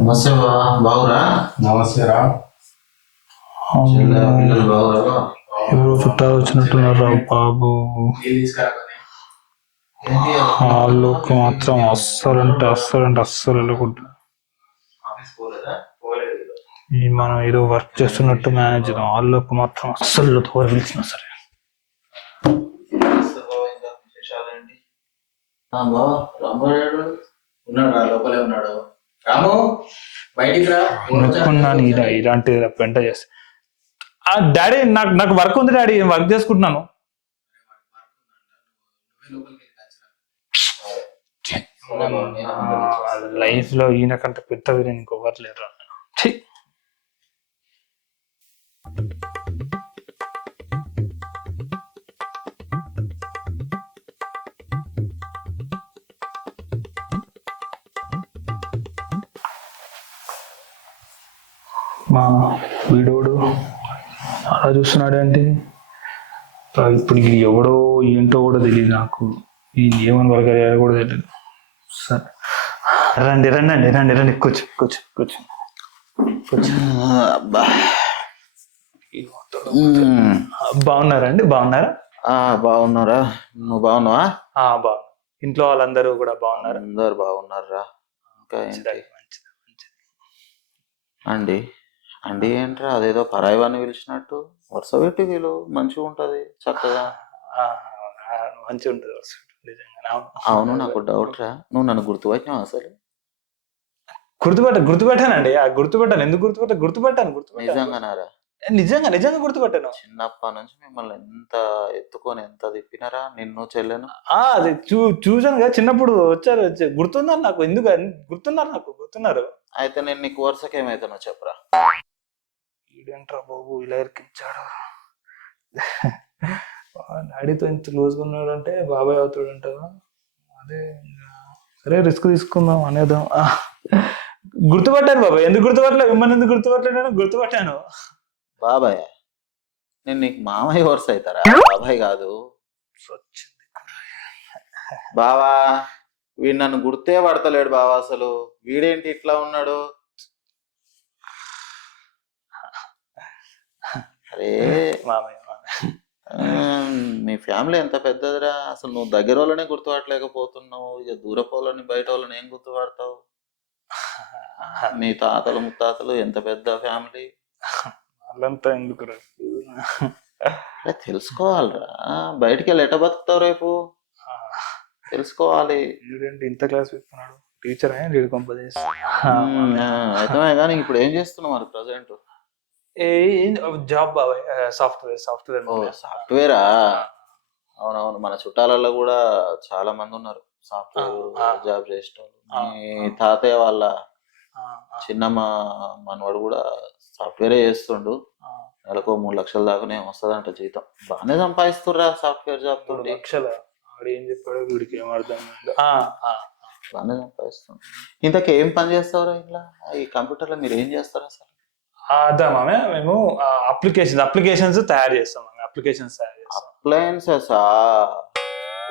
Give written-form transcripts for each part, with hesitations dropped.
నమస్తే బావురా. నమస్తే రా. పిల్లలు బావురా. ఎవరో చుట్టాలు వచ్చినట్టున్నారు బాబు. వాళ్ళకి మాత్రం అస్సలు వెళ్ళకూడదు. మనం ఏదో వర్క్ చేస్తున్నట్టు మేనేజ్ చేద్దాం, వాళ్ళకి మాత్రం అస్సలు పిలిచినా సరే. ఉన్నాడు లోపలే ఉన్నాడు. రాము బయటికి రా. ఇలాంటి పెంట చేస్తే డాడీ నాకు వర్క్ ఉంది డాడీ, వర్క్ చేసుకుంటున్నాను. లైఫ్ లో ఈయన కంటే పెద్ద వీరు ఇంకొకరు లేరు. మా వీడోడు అలా చూస్తున్నాడేంటి? ఇప్పుడు ఇది ఎవడో ఏంటో కూడా తెలియదు నాకు. ఈ ఏమని వరకయ్యారో కూడా తెలియదు. సరే రండి రండి అండి, రండి రండి, కూర్చో కూర్చో కూర్చో కూర్చో. అబ్బా బాగున్నారా అండి? బాగున్నారా? బాగున్నారా? నువ్వు బాగున్నావా? బాగున్నా. ఇంట్లో వాళ్ళందరూ కూడా బాగున్నారు? అందరు బాగున్నారా? ఇంకా ఏంటి అండి? అండి ఏంట్రా అదేదో పరాయివాన్ని పిలిచినట్టు? వరుస పెట్టి వీళ్ళు మంచిగా ఉంటది, చక్కగా మంచిగా ఉంటుంది నిజంగా. అవును, నాకు డౌట్ రా, నువ్వు నన్ను గుర్తుపట్టినావు? అసలు గుర్తుపెట్టానండి. గుర్తుపెట్టాను. ఎందుకు గుర్తుపెట్టాను. నిజంగానారా? నిజంగా గుర్తుపెట్టాను. చిన్నప్పటి నుంచి మిమ్మల్ని ఎంత ఎత్తుకొని ఎంత తిప్పినారా నిన్ను చెల్లెను. అది చూసాను కదా, చిన్నప్పుడు వచ్చారు. గుర్తున్నారు నాకు. ఎందుకు గుర్తున్నారు. అయితే నేను నీకు వరుసకి ఏమైతానో చెప్పరా? ఈడేంట్రా బాబు ఇలా ఇరికించాడు. డాడీతో ఇంత క్లోజ్గా ఉన్నాడు అంటే బాబాయ్ అవుతాడు అంటావా? అదే సరే, రిస్క్ తీసుకుందాం అనేద్దాం. గుర్తుపట్టాను బాబాయ్. ఎందుకు గుర్తుపట్టలేదు? మిమ్మల్ని ఎందుకు గుర్తుపట్టలేదు? గుర్తుపట్టాను. బాబాయ్? నేను నీకు మామయ్య వరుస అవుతారా? బాబాయ్ కాదు. బావా, వీడు నన్ను గుర్తే పడతలేడు బావా. అసలు వీడేంటి ఇట్లా ఉన్నాడు? అరే మీ ఫ్యామిలీ ఎంత పెద్దదిరా. అసలు నువ్వు దగ్గర వాళ్ళనే గుర్తుపట్టలేకపోతున్నావు, ఇక దూరపు వాళ్ళని బయట వాళ్ళని ఏం గుర్తుపడతావు? మీ తాతలు ముత్తాతలు ఎంత పెద్ద ఫ్యామిలీ. వాళ్ళంతా ఎందుకు తెలుసుకోవాలిరా. బయటికి వెళ్ళి ఎట్ట బతుకుతావు రేపు? తెలుసుకోవాలి. ఇంత క్లాస్ పెట్టుకున్నాడు. టీచర్ అయ్యా కంపల్సరీ. అయితే కానీ ఇప్పుడు ఏం చేస్తున్నావు మరి ప్రజెంట్? జాబ్ బాబాయ్, సాఫ్ట్వేర్. సాఫ్ట్వేరా? అవునవును, మన చుట్టాలలో కూడా చాలా మంది ఉన్నారు సాఫ్ట్వేర్ జాబ్ చేసేటోళ్ళు. మీ తాతయ్య వాళ్ళ చిన్నమ్మ మనవాడు కూడా సాఫ్ట్వేరే చేస్తుండు. నెలకు 3 లక్షల దాకానే వస్తుందంట జీతం. బాగానే సంపాదిస్తుర్రా సాఫ్ట్వేర్ జాబ్ తోటి. 3 లక్షలు? ఏం చెప్పాడు వీడికి, ఏం అర్థం? బాగానే సంపాదిస్తుంది. ఇంతకీ ఏం పని చేస్తారా ఇట్లా ఈ కంప్యూటర్ లో? మీరు ఏం చేస్తారు అసలు? అదా మామే, మేము అప్లికేషన్స్ తయారు చేస్తాం. అప్లయన్సెస్?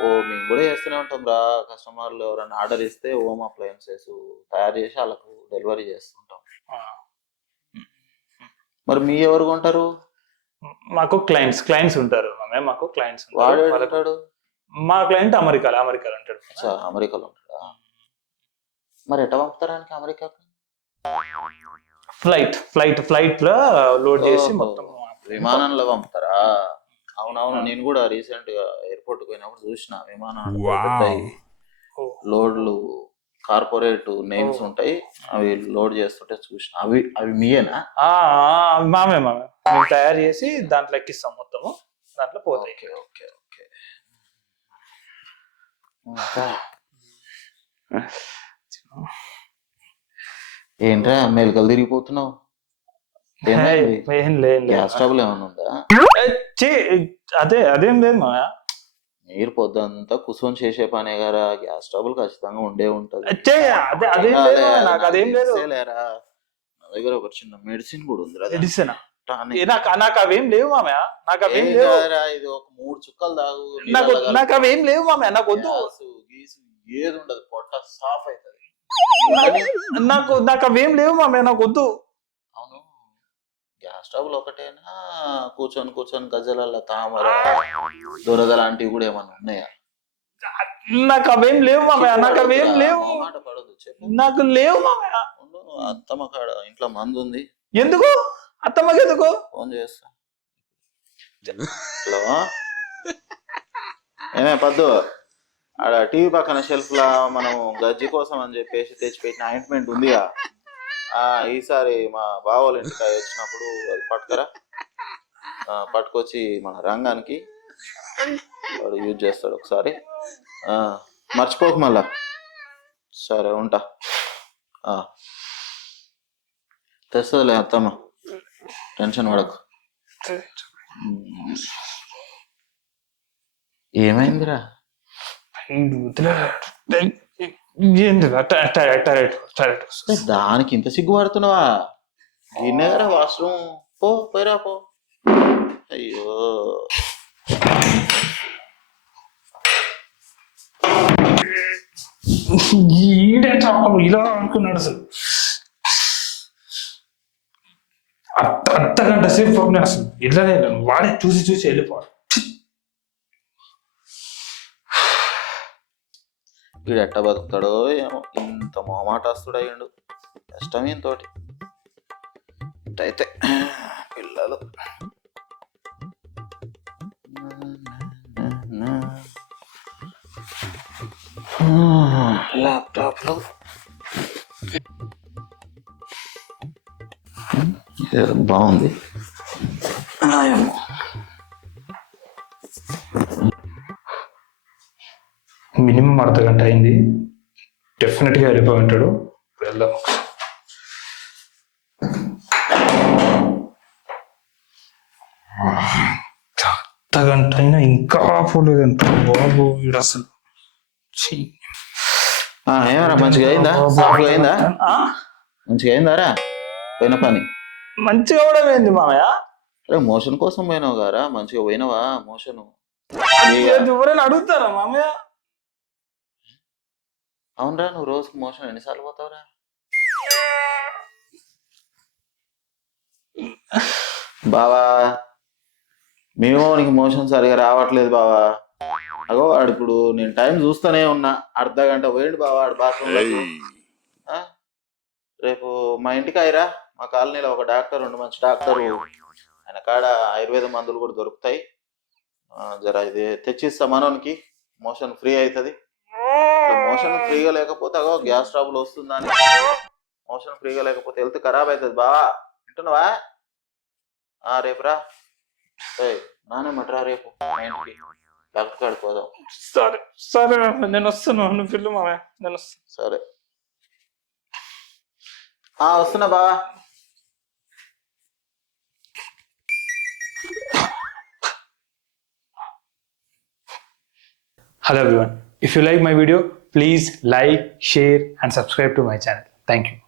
ఓ మేము కూడా చేస్తూనే ఉంటాం రా. కస్టమర్లు ఎవరైనా ఆర్డర్ ఇస్తే హోమ్ అప్లయన్సెస్ తయారు చేసి వాళ్ళకు డెలివరీ చేస్తుంటాం. మరి మీ ఎవరు కొంటారు? మాకు క్లయింట్స్ ఉంటారు మామే. మాకు క్లయింట్స్ వాడు మా క్లయింట్ అమెరికాలో ఉంటాడు. అమెరికాలో ఉంటాడా? మరి ఎట్లా పంపుతారానికి అమెరికాకి? ఫ్లైట్ లో లోడ్ చేసి మొత్తం విమానంలో పంపుతారా? అవునవును, నేను కూడా రీసెంట్ గా ఎయిర్పోర్ట్ పోయినప్పుడు చూసిన విమానం లోడ్లు, కార్పొరేట్ నేమ్స్ ఉంటాయి, అవి లోడ్ చేస్తుంటే చూసిన. అవి మీయేనా? మామే మేము తయారు చేసి దాంట్లో ఎక్కిస్తాం, మొత్తము దాంట్లో పోతాయి. ఓకే. ఏంట్రా మెలకలు తిరిగిపోతున్నావు? గ్యాస్ ట్రబుల్ ఏమైనా ఉందా? అదేం లేదు మా. మీరు పొద్దుంతా కూర్చొని చేసే పనే కదా, గ్యాస్ ట్రబుల్ ఖచ్చితంగా ఉండే ఉంటది. లేరా, నా దగ్గర ఒక చిన్న మెడిసిన్ కూడా ఉంది. నాకు అవేం లేవు మామయ్య. నాకు అవేం లేవు. ఇది ఒక 3 చుక్కలు తాగు. నాకు అవేం లేవు మామయ్య. నాకు వద్దు. గీసు ఏది ఉండదు, పొట్ట సాఫ్ అవుతుంది. నాకు నాకు అవేం లేవు మామయ్య, నాకు వద్దు. అవును, గ్యాస్ స్టవ్లు ఒకటేనా కూర్చొని కూర్చొని గజలల్ల తామర దొరద లాంటివి కూడా ఏమన్నా ఉన్నాయా? నాకు అవేం లేవు మామయ్య, నాకు అవేం లేవు. మాట పడదు, చెప్పు. నాకు లేవు మామయ్య. ఉండు, అత్తమ్మ కాడ ఇంట్లో మందు ఉంది, ఎందుకు అత్తమ్మకి ఎందుకు? ఫోన్ చేస్తా. హలో, ఏమే పద్దు, ఆడ టీవీ పక్కన షెల్ఫ్ లా మనం గజ్జి కోసం అని చెప్పేసి తెచ్చిపెట్టిన ఆయింట్మెంట్ ఉందిగా, ఈసారి మా బావోళ్ళ ఇంటికి వచ్చినప్పుడు అది పట్టుకరా, పట్టుకొచ్చి మన రంగానికి వాడు యూజ్ చేస్తాడు ఒకసారి. మర్చిపోకు మళ్ళా. సరే ఉంటా. తెస్తుందిలే అత్తమ్మ, టెన్షన్ పడకు. ఏమైందిరా? దానికి ఇంత సిగ్గుపడుతున్నావా? గిన్నెరా వాష్రూమ్, పోయిరా పో. అయ్యో, ఇలా అనుకున్నాడు అసలు. అర్ధగంట సేపు నేను అసలు ఇళ్ళనే వాడే చూసి చూసి వెళ్ళిపోవాలి. వీడు ఎట్ట బతుకుతాడో ఏమో, ఇంత మొహమాటస్తుడు అయ్యిండు. కష్టమే తోటి అయితే పిల్లలు. ల్యాప్టాప్లో బాగుంది. మినిమం అర్ధగంట అయింది, డెఫినెట్గా వెళ్ళిపోయి ఉంటాడు. వెళ్దాం. అర్ధగంట అయినా ఇంకా పోలేదంట బాబు వీడు అసలు. ఏమరా మంచిగా అయిందా? సాఫ్గా అయిందా? మంచిగా అయిందారా పోయిన పని? మంచిగా కూడా పోయింది మామయ్య. అరే మోషన్ కోసం పోయినావు గారా, మంచిగా పోయినావా? మోషన్ ఎవరైనా అడుగుతారా మామయ్య? అవునరా, నువ్వు రోజుకు మోషన్ ఎన్నిసార్లు పోతావురా? బావా, మేము నీకు మోషన్ సరిగా రావట్లేదు బావా. అగో వాడు ఇప్పుడు నేను టైం చూస్తూనే ఉన్నా, అర్ధగంట పోయిండు బావా వాడు బాత్రూంలో. రేపు మా ఇంటికి అయ్యరా, మా కాలనీలో ఒక డాక్టర్ ఉండు, మంచి డాక్టర్, ఆయన కాడ ఆయుర్వేద మందులు కూడా దొరుకుతాయి. జర ఇది తెచ్చిస్తా మనోనికి, మోషన్ ఫ్రీ అవుతుంది. మోషన్ ఫ్రీగా లేకపోతే అగో గ్యాస్ ట్రబుల్ వస్తుందని, మోషన్ ఫ్రీగా లేకపోతే హెల్త్ ఖరాబ్ అవుతుంది బావా. వింటున్నావా? రేపు రా, నానేమట్రా రేపు మా ఇంటికి, డాక్టర్ కాడికి పోదాం. సరే సరే నేను వస్తాను, నువ్వు పిల్లు మామయ్య, నేను వస్తాను. సరే వస్తున్నా బావా. Hello everyone. If you like my video, please like, share and subscribe to my channel. Thank you.